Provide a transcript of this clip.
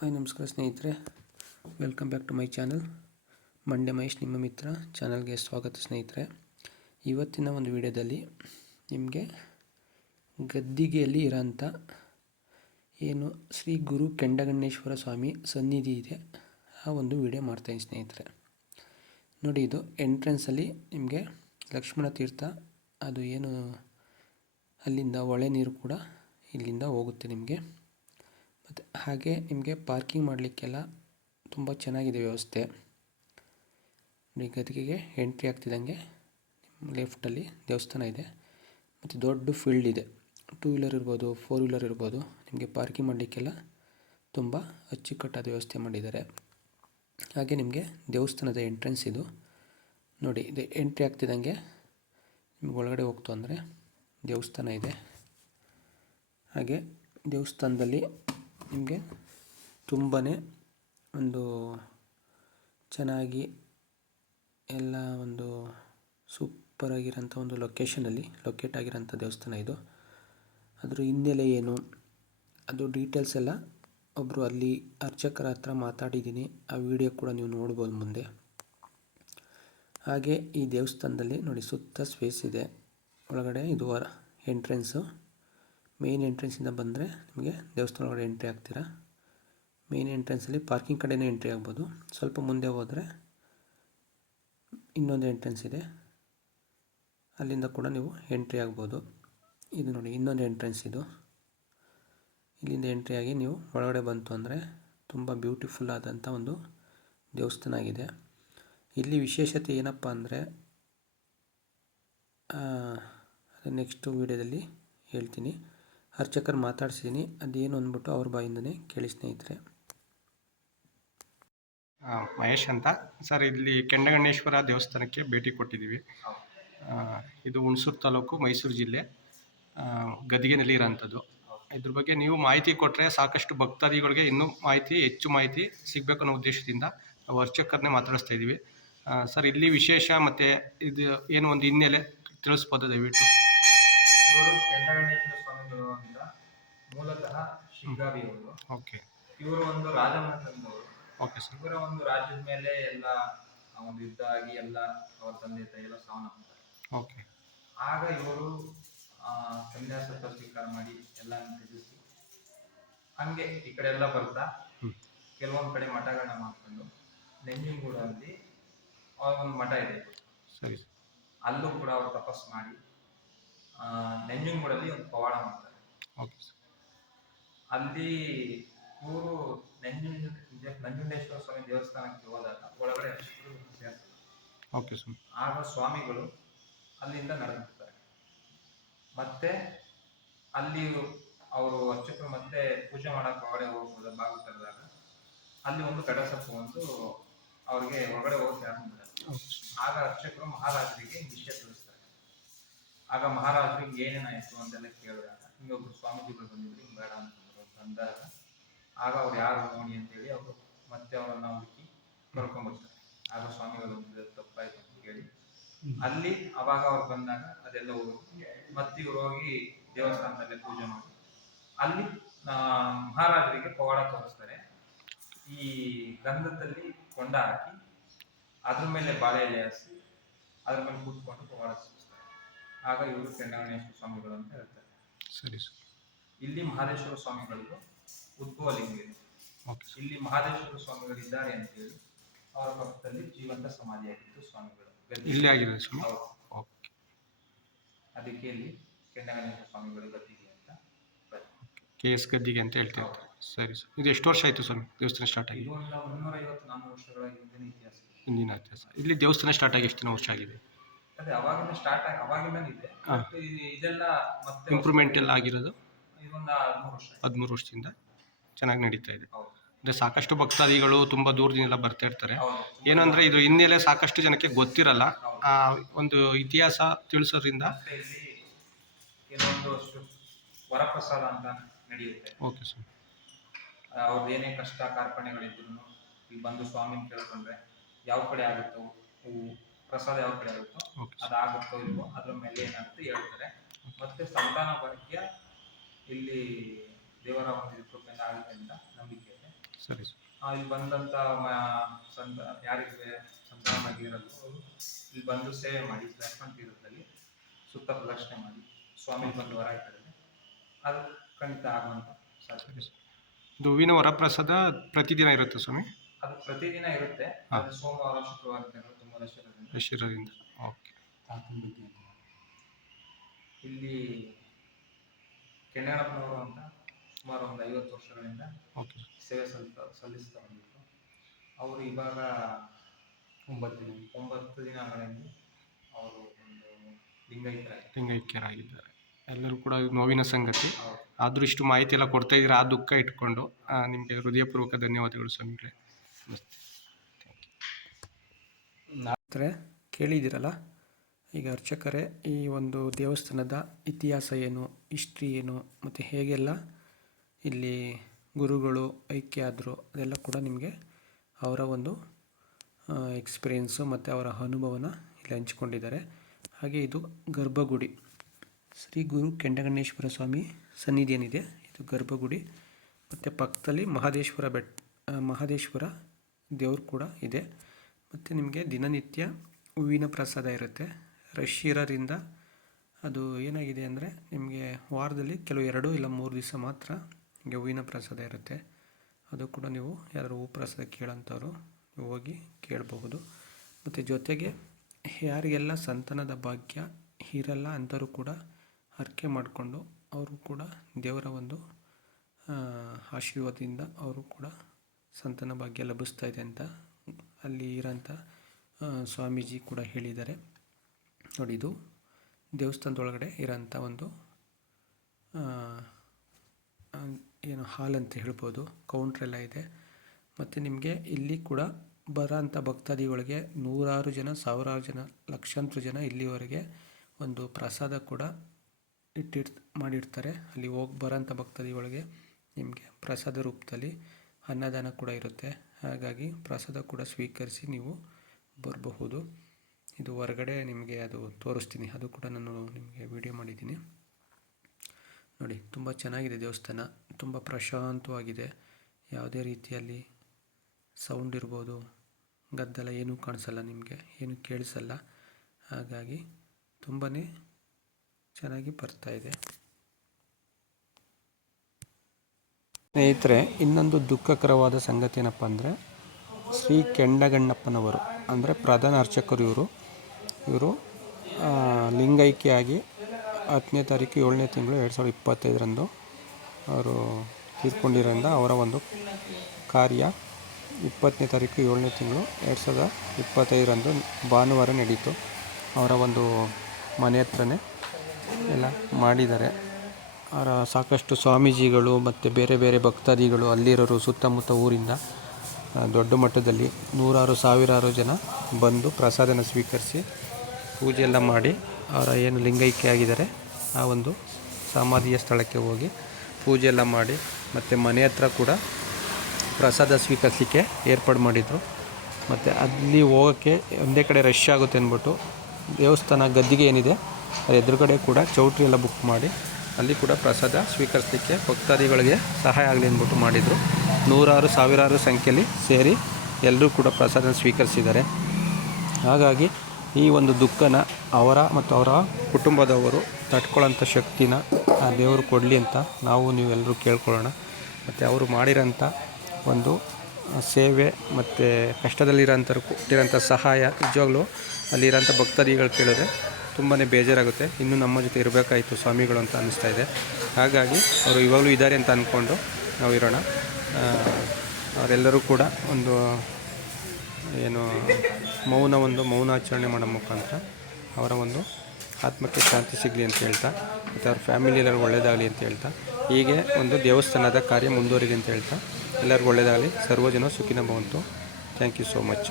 Hi ನಮಸ್ಕಾರ ಸ್ನೇಹಿತರೆ, welcome back to my channel. Mandya Mahesh ನಿಮ್ಮ ಮಿತ್ರ ಚಾನಲ್ಗೆ ಸ್ವಾಗತ ಸ್ನೇಹಿತರೆ. ಇವತ್ತಿನ ಒಂದು ವಿಡಿಯೋದಲ್ಲಿ ನಿಮಗೆ ಗದ್ದಿಗೆಯಲ್ಲಿ ಇರೋಂಥ ಏನು ಶ್ರೀ ಗುರು ಕೆಂಡಗಣ್ಣೇಶ್ವರ ಸ್ವಾಮಿ ಸನ್ನಿಧಿ ಇದೆ, ಆ ಒಂದು ವಿಡಿಯೋ ಮಾಡ್ತಾಯಿದ್ದೀನಿ ಸ್ನೇಹಿತರೆ. ನೋಡಿ, ಇದು ಎಂಟ್ರೆನ್ಸಲ್ಲಿ ನಿಮಗೆ ಲಕ್ಷ್ಮಣ ತೀರ್ಥ, ಅದು ಏನು ಅಲ್ಲಿಂದ ಹೊಳೆ ನೀರು ಕೂಡ ಇಲ್ಲಿಂದ ಹೋಗುತ್ತೆ ನಿಮಗೆ. ಮತ್ತು ಹಾಗೆ ನಿಮಗೆ ಪಾರ್ಕಿಂಗ್ ಮಾಡಲಿಕ್ಕೆಲ್ಲ ತುಂಬ ಚೆನ್ನಾಗಿದೆ ವ್ಯವಸ್ಥೆ. ಗದ್ದಿಗೆಗೆ ಎಂಟ್ರಿ ಆಗ್ತಿದ್ದಂಗೆ ಲೆಫ್ಟಲ್ಲಿ ದೇವಸ್ಥಾನ ಇದೆ, ಮತ್ತು ದೊಡ್ಡ ಫೀಲ್ಡ್ ಇದೆ. 2 ವೀಲರ್ ಇರ್ಬೋದು, 4 ವೀಲರ್ ಇರ್ಬೋದು. ನಿಮಗೆ ಪಾರ್ಕಿಂಗ್ ಮಾಡಲಿಕ್ಕೆಲ್ಲ ತುಂಬ ಅಚ್ಚುಕಟ್ಟಾದ ವ್ಯವಸ್ಥೆ ಮಾಡಿದ್ದಾರೆ. ಹಾಗೆ ನಿಮಗೆ ದೇವಸ್ಥಾನದ ಎಂಟ್ರೆನ್ಸ್ ಇದು ನೋಡಿ. ಇದು ಎಂಟ್ರಿ ಆಗ್ತಿದ್ದಂಗೆ ನಿಮ್ಗೆ ಒಳಗಡೆ ಹೋಗ್ತು ಅಂದರೆ ದೇವಸ್ಥಾನ ಇದೆ. ಹಾಗೆ ದೇವಸ್ಥಾನದಲ್ಲಿ ನಿಮಗೆ ತುಂಬಾ ಒಂದು ಚೆನ್ನಾಗಿ ಎಲ್ಲ ಒಂದು ಸೂಪರಾಗಿರೋಂಥ ಒಂದು ಲೊಕೇಶನಲ್ಲಿ ಲೊಕೇಟ್ ಆಗಿರೋಂಥ ದೇವಸ್ಥಾನ ಇದು. ಅದರ ಹಿನ್ನೆಲೆ ಏನು, ಅದು ಡೀಟೇಲ್ಸ್ ಎಲ್ಲ ಒಬ್ಬರು ಅಲ್ಲಿ ಅರ್ಚಕರ ಹತ್ರ ಮಾತಾಡಿದ್ದೀನಿ. ಆ ವಿಡಿಯೋ ಕೂಡ ನೀವು ನೋಡ್ಬೋದು ಮುಂದೆ. ಹಾಗೆ ಈ ದೇವಸ್ಥಾನದಲ್ಲಿ ನೋಡಿ, ಸುತ್ತ ಸ್ಪೇಸ್ ಇದೆ. ಒಳಗಡೆ ಇದು ಎಂಟ್ರೆನ್ಸು. ಮೇನ್ ಎಂಟ್ರೆನ್ಸಿಂದ ಬಂದರೆ ನಿಮಗೆ ದೇವಸ್ಥಾನ ಒಳಗಡೆ ಎಂಟ್ರಿ ಆಗ್ತೀರಾ. ಮೇನ್ ಎಂಟ್ರೆನ್ಸಲ್ಲಿ ಪಾರ್ಕಿಂಗ್ ಕಡೆಯೇ ಎಂಟ್ರಿ ಆಗ್ಬೋದು. ಸ್ವಲ್ಪ ಮುಂದೆ ಹೋದರೆ ಇನ್ನೊಂದು ಎಂಟ್ರೆನ್ಸ್ ಇದೆ, ಅಲ್ಲಿಂದ ಕೂಡ ನೀವು ಎಂಟ್ರಿ ಆಗ್ಬೋದು. ಇದು ನೋಡಿ, ಇನ್ನೊಂದು ಎಂಟ್ರೆನ್ಸ್ ಇದು. ಇಲ್ಲಿಂದ ಎಂಟ್ರಿ ಆಗಿ ನೀವು ಒಳಗಡೆ ಬಂತು ಅಂದರೆ ತುಂಬ ಬ್ಯೂಟಿಫುಲ್ ಆದಂಥ ಒಂದು ದೇವಸ್ಥಾನ ಆಗಿದೆ. ಇಲ್ಲಿ ವಿಶೇಷತೆ ಏನಪ್ಪ ಅಂದರೆ, ಅದು ನೆಕ್ಸ್ಟ್ ವೀಡಿಯೋದಲ್ಲಿ ಹೇಳ್ತೀನಿ. ಅರ್ಚಕರು ಮಾತಾಡ್ಸಿದ್ದೀನಿ, ಅದೇನು ಅಂದ್ಬಿಟ್ಟು ಅವ್ರ ಬಾಯಿಂದನೇ ಕೇಳಿ ಸ್ನೇಹಿತರೆ. ಮಹೇಶ್ ಅಂತ ಸರ್, ಇಲ್ಲಿ ಕೆಂಡಗಣ್ಣೇಶ್ವರ ದೇವಸ್ಥಾನಕ್ಕೆ ಭೇಟಿ ಕೊಟ್ಟಿದ್ದೀವಿ. ಇದು ಹುಣಸೂರು ತಾಲೂಕು, ಮೈಸೂರು ಜಿಲ್ಲೆ, ಗದ್ದಿಗೆನಲ್ಲಿ ಇರೋಂಥದ್ದು. ಇದ್ರ ಬಗ್ಗೆ ನೀವು ಮಾಹಿತಿ ಕೊಟ್ಟರೆ ಸಾಕಷ್ಟು ಭಕ್ತಾದಿಗಳಿಗೆ ಇನ್ನೂ ಹೆಚ್ಚು ಮಾಹಿತಿ ಸಿಗಬೇಕು ಅನ್ನೋ ಉದ್ದೇಶದಿಂದ ನಾವು ಅರ್ಚಕರನ್ನೇ ಮಾತಾಡಿಸ್ತಾ ಇದ್ದೀವಿ. ಸರ್, ಇಲ್ಲಿ ವಿಶೇಷ ಮತ್ತು ಇದು ಏನು ಒಂದು ಹಿನ್ನೆಲೆ ತಿಳಿಸ್ಬೋದು ದಯವಿಟ್ಟು? ಇವರು ಕೆಂಡಗಣ್ಣೇಶ್ವರ ಸ್ವಾಮಿಗಳು ಅಂತ ಮೂಲತಃ ಶಿಗ್ಗಾವಿಯವರು. ಓಕೆ. ಇವರು ಒಂದು ರಾಜಮನೆತನದವರು. Okay sir. ಇವರ ಒಂದು ರಾಜ್ಯದ ಮೇಲೆ ಎಲ್ಲ ಒಂದು ಯುದ್ಧ ಆಗಿ ಎಲ್ಲ ಅವರ ತಂದೆ ತಾಯಿ ಎಲ್ಲ ಸಾವನ್ನಪ್ತಾರೆ. ಓಕೆ. ಆಗ ಇವರು ಸನ್ಯಾಸತ್ವ ಸ್ವೀಕಾರ ಮಾಡಿ ಎಲ್ಲ ತ್ಯಜಿಸಿ ಹಂಗೆ ಈ ಕಡೆ ಎಲ್ಲ ಬರ್ತಾ ಕೆಲವೊಂದು ಕಡೆ ಮಠಗಳನ್ನ ಮಾಡ್ಕೊಂಡು ನಂಜನಗೂಡಲ್ಲಿ ಒಂದು ಮಠ ಇದೆ. ಸರಿ. ಅಲ್ಲೂ ಕೂಡ ಅವರು ತಪಸ್ ಮಾಡಿ ನಂಜನಗೂಡಲ್ಲಿ ಒಂದು ಪವಾಡ ಮಾಡ್ತಾರೆ. ಓಕೆ. ಅಲ್ಲಿ ಇವರು ನಂಜುಂಡೇಶ್ವರ ಸ್ವಾಮಿ ದೇವಸ್ಥಾನಕ್ಕೆ ಹೋದಾಗ ಒಳಗಡೆ ಅರ್ಚಕರು ಸೇರ್ತಾರೆ. Okay sir. ಆಗ ಸ್ವಾಮಿಗಳು ಅಲ್ಲಿಂದ ನಡೆದಿರ್ತಾರೆ. ಮತ್ತೆ ಅಲ್ಲಿ ಅವರು ಅರ್ಚಕರು ಮತ್ತೆ ಪೂಜೆ ಮಾಡಕ್ಕೆ ಹೊರಗಡೆ ಹೋಗ್ಬೋದು ಬಾಗಿಲು ತೆರೆದಾಗ ಅಲ್ಲಿ ಒಂದು ಘಟಸರ್ಪ ಒಂದು ಅವ್ರಿಗೆ ಹೊರಗಡೆ ಹೋಗಿ ಯಾರು ಬಿಡ್ತಾರೆ. ಆಗ ಅರ್ಚಕರು ಮಹಾರಾಜರಿಗೆ ವಿಷಯ ತಿಳಿಸ್ತಾರೆ. ಆಗ ಮಹಾರಾಜರಿಗೆ ಏನೇನಾಯ್ತು ಅಂತೆಲ್ಲ ಕೇಳಿದಾಗ ಹಿಂಗೆ ಒಬ್ರು ಸ್ವಾಮೀಜಿಗಳು ಬಂದಿದ್ರು, ಹಿಂಗೆ ಬೇಡ ಅಂತಂದ್ರು ಅಂದಾಗ ಆಗ ಅವ್ರು ಯಾರು ನೋಡಿ ಅಂತೇಳಿ ಅವರು ಮತ್ತೆ ಅವರನ್ನ ಹುಡುಕಿ ಕರ್ಕೊಂಡ್ಬರ್ತಾರೆ. ಆಗ ಸ್ವಾಮಿಗಳು ತಪ್ಪಾಯ್ತು ಅಂತ ಹೇಳಿ ಅಲ್ಲಿ ಅವಾಗ ಅವ್ರು ಬಂದಾಗ ಅದೆಲ್ಲ ಹೋಗಿ ಮತ್ತೆ ಇವ್ರು ಹೋಗಿ ದೇವಸ್ಥಾನದಲ್ಲೇ ಪೂಜೆ ಮಾಡಿ ಅಲ್ಲಿ ಮಹಾರಾಜರಿಗೆ ಪವಾಡ ತೋರಿಸ್ತಾರೆ. ಈ ಗಂಧದಲ್ಲಿ ಕೊಂಡ ಹಾಕಿ ಅದ್ರ ಮೇಲೆ ಬಾಳೆ ಎಲೆ ಹಾಸಿ ಅದ್ರ ಮೇಲೆ ಕೂತ್ಕೊಂಡು ಪವಾಡ ತೋರಿಸ್ತಾರೆ. ಆಗ ಇವರು ಕೆಂಡಗಣ್ಣೇಶ್ವರ ಸ್ವಾಮಿಗಳು ಅಂತ ಹೇಳ್ತಾರೆ. ಸರಿ ಸರ್. ಇಲ್ಲಿ ಮಹದೇಶ್ವರ ಸ್ವಾಮಿಗಳಿಗೂ ಉದ್ಭವ ಲಿಂಗ ಇದೆ. ಇಲ್ಲಿ ಮಹದೇಶ್ವರ ಸ್ವಾಮಿಗಳು ಇದ್ದಾರೆ ಅಂತೇಳಿ ಅವರ ಪಕ್ಕದಲ್ಲಿ ಜೀವಂತ ಸಮಾಧಿಯಾಗಿತ್ತು ಸ್ವಾಮಿಗಳು. ಇಲ್ಲಿ ಆಗಿದೆ ಸ್ವಾಮಿ. ಓಕೆ. ಅದಕ್ಕೆ ಇಲ್ಲಿ ಕೆಂಡಗಣ್ಣೇಶ್ವರ ಸ್ವಾಮಿಗಳು ಗದ್ದಿಗೆ ಅಂತ KS ಗದ್ದಿಗೆ ಅಂತ ಹೇಳ್ತೀವಿ. ಸರಿ ಸರ್. ಇದು ಎಷ್ಟು ವರ್ಷ ಆಯಿತು ಸ್ವಾಮಿ ದೇವಸ್ಥಾನ ಸ್ಟಾರ್ಟ್ ಆಗಿ? ಇದು 350-400 ವರ್ಷಗಳ ಹಿಂದಿನ ಇತಿಹಾಸ. ಹಿಂದಿನ ಇತಿಹಾಸ. ಇಲ್ಲಿ ದೇವಸ್ಥಾನ ಸ್ಟಾರ್ಟ್ ಆಗಿ ಎಷ್ಟು ವರ್ಷ ಆಗಿದೆ? ಅದೇ ಅವಾಗಿಂದ ಸ್ಟಾರ್ಟ್ ಆಗಿ ಅವಾಗಿಂದ ಇದೆ. ಇದೆಲ್ಲ ಮತ್ತೆ ಇಂಪ್ರೂವ್ಮೆಂಟ್ ಎಲ್ಲ ಆಗಿರೋದು ಇದೊಂದು 13 ವರ್ಷದಿಂದ ಚೆನ್ನಾಗಿ ನಡೀತಾ ಇದೆ. ಅಂದರೆ ಸಾಕಷ್ಟು ಭಕ್ತಾದಿಗಳು ತುಂಬ ದೂರದಿಂದ ಬರ್ತಾ ಇರ್ತಾರೆ. ಏನಂದರೆ ಇದು ಹಿನ್ನೆಲೆ ಸಾಕಷ್ಟು ಜನಕ್ಕೆ ಗೊತ್ತಿರಲ್ಲ. ಒಂದು ಇತಿಹಾಸ ತಿಳಿಸೋದ್ರಿಂದ ಕೆಲವೊಂದು ವರಪ್ರಸಾದ ಅಂತ ನಡೆಯುತ್ತೆ. Okay sir. ಅವ್ರದ್ದು ಏನೇ ಕಷ್ಟ ಕಾರ್ಪಣ್ಯಗಳಿದ್ರು ಇಲ್ಲಿ ಬಂದು ಸ್ವಾಮಿನ ಕೇಳ್ಕೊಂಡ್ರೆ ಯಾವ ಕಡೆ ಆಗುತ್ತೋ ಹೂವು ಪ್ರಸಾದ ಯಾವ ಕಡೆ ಆಗುತ್ತೋ ಅದಾಗುತ್ತೋ ಇಲ್ವೋ ಅದ್ರ ಮೇಲೆ ಏನಾಗುತ್ತೆ ಹೇಳ್ತಾರೆ. ಮತ್ತೆ ಸಂತಾನ ಭಾಗ್ಯ ಇಲ್ಲಿ ದೇವರ ಒಂದು ಕೃಪೆಯಿಂದ ಆಗುತ್ತೆ ಅಂತ ನಂಬಿಕೆ ಇದೆ. ಸರಿ ಸರ್. ಇಲ್ಲಿ ಬಂದಂಥ ಯಾರಿಗೆ ಸಂತಾನ ಆಗಿರೋದು ಅವರು ಇಲ್ಲಿ ಬಂದು ಸೇವೆ ಮಾಡಿ ಲಕ್ಷ್ಮಣ ತೀರ್ಥದಲ್ಲಿ ಸುತ್ತ ಪ್ರದಕ್ಷಿಣೆ ಮಾಡಿ ಸ್ವಾಮಿ ಬಂದು ಹೊರ ಇದ್ದಾರೆ, ಅದು ಖಂಡಿತ ಆಗುವಂಥ ಸಾಧ್ಯತೆ. ಇದು ಹೂವಿನ ವರಪ್ರಸಾದ ಪ್ರತಿದಿನ ಇರುತ್ತೆ ಸ್ವಾಮಿ? ಅದು ಪ್ರತಿದಿನ ಇರುತ್ತೆ, ಅದು ಸೋಮವಾರ ಶುಕ್ರವಾರ ತುಂಬ ದಶರದಿಂದ. ಓಕೆ. ಇಲ್ಲಿ ಕೆಣ್ಣಪ್ಪನವರು ಅಂತ ಸುಮಾರು ಒಂದು 50 ವರ್ಷಗಳಿಂದ ಸೇವೆ ಸಲ್ಲಿಸ್ತಾ ಬಂದಿದ್ರು. ಅವರು ಇವಾಗ 9 ದಿನಗಳಲ್ಲಿ ಅವರು ಒಂದು ಲಿಂಗೈಕ್ಯರಾಗಿದ್ದಾರೆ. ಎಲ್ಲರೂ ಕೂಡ ನೋವಿನ ಸಂಗತಿ. ಆದರೂ ಇಷ್ಟು ಮಾಹಿತಿ ಎಲ್ಲ ಕೊಡ್ತಾ ಇದ್ದೀರಾ, ಆ ದುಃಖ ಇಟ್ಕೊಂಡು ನಿಮಗೆ ಹೃದಯಪೂರ್ವಕ ಧನ್ಯವಾದಗಳು ಸ್ವಾಮಿಗಳೇ. ನಮಸ್ತೆ. ಕೇಳಿದ್ದೀರಲ್ಲ, ಈಗ ಅರ್ಚಕರೇ ಈ ಒಂದು ದೇವಸ್ಥಾನದ ಇತಿಹಾಸ ಏನು, ಹಿಸ್ಟ್ರಿ ಏನು, ಮತ್ತು ಹೇಗೆಲ್ಲ ಇಲ್ಲಿ ಗುರುಗಳು ಐಕ್ಯ ಆದರು ಅದೆಲ್ಲ ಕೂಡ ನಿಮಗೆ ಅವರ ಒಂದು ಎಕ್ಸ್ಪೀರಿಯೆನ್ಸು ಮತ್ತು ಅವರ ಅನುಭವನ ಇಲ್ಲಿ ಹಂಚಿಕೊಂಡಿದ್ದಾರೆ. ಹಾಗೆ ಇದು ಗರ್ಭಗುಡಿ, ಶ್ರೀ ಗುರು ಕೆಂಡಗಣ್ಣೇಶ್ವರ ಸ್ವಾಮಿ ಸನ್ನಿಧಿ ಏನಿದೆ ಇದು ಗರ್ಭಗುಡಿ. ಮತ್ತು ಪಕ್ಕದಲ್ಲಿ ಮಹದೇಶ್ವರ ದೇವರು ಕೂಡ ಇದೆ. ಮತ್ತು ನಿಮಗೆ ದಿನನಿತ್ಯ ಹೂವಿನ ಪ್ರಸಾದ ಇರುತ್ತೆ. ರಶ್ ಇರೋದ್ರಿಂದ ಅದು ಏನಾಗಿದೆ ಅಂದರೆ ನಿಮಗೆ ವಾರದಲ್ಲಿ ಕೆಲವು 2 ಇಲ್ಲ 3 ದಿವಸ ಮಾತ್ರ ನಿಮಗೆ ಹೂವಿನ ಪ್ರಸಾದ ಇರುತ್ತೆ. ಅದು ಕೂಡ ನೀವು ಯಾರು ಹೂ ಪ್ರಸಾದ ಕೇಳೋಂಥವ್ರು ನೀವು ಹೋಗಿ ಕೇಳಬಹುದು. ಮತ್ತು ಜೊತೆಗೆ ಯಾರಿಗೆಲ್ಲ ಸಂತಾನದ ಭಾಗ್ಯ ಇರಲ್ಲ ಅಂಥವ್ರು ಕೂಡ ಹರಕೆ ಮಾಡಿಕೊಂಡು ಅವರು ಕೂಡ ದೇವರ ಒಂದು ಆಶೀರ್ವಾದದಿಂದ ಅವರು ಕೂಡ ಸಂತಾನ ಭಾಗ್ಯ ಲಭಿಸ್ತಾ ಇದೆ ಅಂತ ಅಲ್ಲಿ ಇರೋಂಥ ಸ್ವಾಮೀಜಿ ಕೂಡ ಹೇಳಿದ್ದಾರೆ. ನೋಡಿ, ಇದು ದೇವಸ್ಥಾನದೊಳಗಡೆ ಇರೋಂಥ ಒಂದು ಏನು ಹಾಲ್ ಅಂತ ಹೇಳ್ಬೋದು, ಕೌಂಟ್ರೆಲ್ಲ ಇದೆ. ಮತ್ತು ನಿಮಗೆ ಇಲ್ಲಿ ಕೂಡ ಬರೋಂಥ ಭಕ್ತಾದಿಗಳಿಗೆ 100 ಜನ, 1000 ಜನ, ಲಕ್ಷಾಂತರ ಜನ ಇಲ್ಲಿವರೆಗೆ ಒಂದು ಪ್ರಸಾದ ಕೂಡ ಮಾಡಿರ್ತಾರೆ. ಅಲ್ಲಿ ಹೋಗಿ ಬರೋಂಥ ಭಕ್ತಾದಿಗಳಿಗೆ ನಿಮಗೆ ಪ್ರಸಾದ ರೂಪದಲ್ಲಿ ಅನ್ನದಾನ ಕೂಡ ಇರುತ್ತೆ. ಹಾಗಾಗಿ ಪ್ರಸಾದ ಕೂಡ ಸ್ವೀಕರಿಸಿ ನೀವು ಬರಬಹುದು. ಇದು ಹೊರಗಡೆ ನಿಮಗೆ ಅದು ತೋರಿಸ್ತೀನಿ, ಅದು ಕೂಡ ನಾನು ನಿಮಗೆ ವಿಡಿಯೋ ಮಾಡಿದ್ದೀನಿ. ನೋಡಿ, ತುಂಬ ಚೆನ್ನಾಗಿದೆ ದೇವಸ್ಥಾನ, ತುಂಬ ಪ್ರಶಾಂತವಾಗಿದೆ. ಯಾವುದೇ ರೀತಿಯಲ್ಲಿ ಸೌಂಡ್ ಇರ್ಬೋದು, ಗದ್ದಲ ಏನೂ ಕಾಣಿಸಲ್ಲ, ನಿಮಗೆ ಏನು ಕೇಳಿಸಲ್ಲ. ಹಾಗಾಗಿ ತುಂಬಾ ಚೆನ್ನಾಗಿ ಬರ್ತಾಯಿದೆ. ಸ್ನೇಹಿತರೆ, ಇನ್ನೊಂದು ದುಃಖಕರವಾದ ಸಂಗತಿ ಏನಪ್ಪ ಅಂದರೆ ಶ್ರೀ ಕೆಂಡಗಣ್ಣಪ್ಪನವರು ಅಂದರೆ ಪ್ರಧಾನ ಅರ್ಚಕರು ಇವರು ಲಿಂಗೈಕ್ಯೆಯಾಗಿ 10ನೇ ತಾರೀಕು 7ನೇ ತಿಂಗಳು 2025 ಅವರು ತೀರ್ಕೊಂಡಿರೋದ್ರಿಂದ ಅವರ ಒಂದು ಕಾರ್ಯ 20ನೇ ತಾರೀಕು 7ನೇ ತಿಂಗಳು 2025 ಭಾನುವಾರ ನಡೀತು. ಅವರ ಒಂದು ಮನೆ ಹತ್ರನೇ ಎಲ್ಲ ಮಾಡಿದ್ದಾರೆ. ಅವರ ಸಾಕಷ್ಟು ಸ್ವಾಮೀಜಿಗಳು ಮತ್ತು ಬೇರೆ ಬೇರೆ ಭಕ್ತಾದಿಗಳು ಅಲ್ಲಿರೋರು ಸುತ್ತಮುತ್ತ ಊರಿಂದ ದೊಡ್ಡ ಮಟ್ಟದಲ್ಲಿ 100,000 ಜನ ಬಂದು ಪ್ರಸಾದನ ಸ್ವೀಕರಿಸಿ ಪೂಜೆ ಎಲ್ಲ ಮಾಡಿ ಅವರ ಏನು ಲಿಂಗೈಕ್ಯ ಆಗಿದ್ದಾರೆ ಆ ಒಂದು ಸಮಾಧಿಯ ಸ್ಥಳಕ್ಕೆ ಹೋಗಿ ಪೂಜೆ ಎಲ್ಲ ಮಾಡಿ ಮತ್ತು ಮನೆ ಹತ್ರ ಕೂಡ ಪ್ರಸಾದ ಸ್ವೀಕರಿಸಲಿಕ್ಕೆ ಏರ್ಪಾಡು ಮಾಡಿದರು. ಮತ್ತು ಅಲ್ಲಿ ಹೋಗೋಕ್ಕೆ ಒಂದೇ ಕಡೆ ರಶ್ ಆಗುತ್ತೆ ಅಂದ್ಬಿಟ್ಟು ದೇವಸ್ಥಾನ ಗದ್ದಿಗೆ ಏನಿದೆ ಅದು ಎದುರುಗಡೆ ಕೂಡ ಚೌಟ್ರಿ ಎಲ್ಲ ಬುಕ್ ಮಾಡಿ ಅಲ್ಲಿ ಕೂಡ ಪ್ರಸಾದ ಸ್ವೀಕರಿಸಲಿಕ್ಕೆ ಭಕ್ತಾದಿಗಳಿಗೆ ಸಹಾಯ ಆಗಲಿ ಅಂದ್ಬಿಟ್ಟು ಮಾಡಿದರು. 100,000 ಸಂಖ್ಯೆಯಲ್ಲಿ ಸೇರಿ ಎಲ್ಲರೂ ಕೂಡ ಪ್ರಸಾದ ಸ್ವೀಕರಿಸಿದ್ದಾರೆ. ಹಾಗಾಗಿ ಈ ಒಂದು ದುಃಖನ ಅವರ ಮತ್ತು ಅವರ ಕುಟುಂಬದವರು ತಡ್ಕೊಳ್ಳೋಂಥ ಶಕ್ತಿನ ಆ ದೇವರು ಕೊಡಲಿ ಅಂತ ನಾವು ನೀವೆಲ್ಲರೂ ಕೇಳ್ಕೊಳ್ಳೋಣ. ಮತ್ತು ಅವರು ಮಾಡಿರೋಂಥ ಒಂದು ಸೇವೆ ಮತ್ತು ಕಷ್ಟದಲ್ಲಿರೋಂಥವ್ರು ಕೊಟ್ಟಿರೋಂಥ ಸಹಾಯ ನಿಜವಾಗ್ಲೂ ಅಲ್ಲಿರೋಂಥ ಭಕ್ತಾದಿಗಳು ಕೇಳಿದ್ರೆ ತುಂಬಾ ಬೇಜಾರಾಗುತ್ತೆ. ಇನ್ನೂ ನಮ್ಮ ಜೊತೆ ಇರಬೇಕಾಯಿತು ಸ್ವಾಮಿಗಳು ಅಂತ ಅನ್ನಿಸ್ತಾ ಇದೆ. ಹಾಗಾಗಿ ಅವರು ಇವಾಗಲೂ ಇದ್ದಾರೆ ಅಂತ ಅಂದ್ಕೊಂಡು ನಾವು ಇರೋಣ. ಅವರೆಲ್ಲರೂ ಕೂಡ ಒಂದು ಏನು ಮೌನಾಚರಣೆ ಮಾಡೋ ಮುಖಾಂತರ ಅವರ ಒಂದು ಆತ್ಮಕ್ಕೆ ಶಾಂತಿ ಸಿಗಲಿ ಅಂತ ಹೇಳ್ತಾ ಮತ್ತು ಅವ್ರ ಫ್ಯಾಮಿಲಿ ಎಲ್ಲರಿಗೂ ಒಳ್ಳೆಯದಾಗಲಿ ಅಂತ ಹೇಳ್ತಾ ಹೀಗೆ ಒಂದು ದೇವಸ್ಥಾನದ ಕಾರ್ಯ ಮುಂದುವರಿಲಿ ಅಂತ ಹೇಳ್ತಾ ಎಲ್ಲರಿಗೂ ಒಳ್ಳೆಯದಾಗಲಿ. ಸರ್ವಜನ ಸುಖಿನೋ ಭವಂತು. Thank you so much.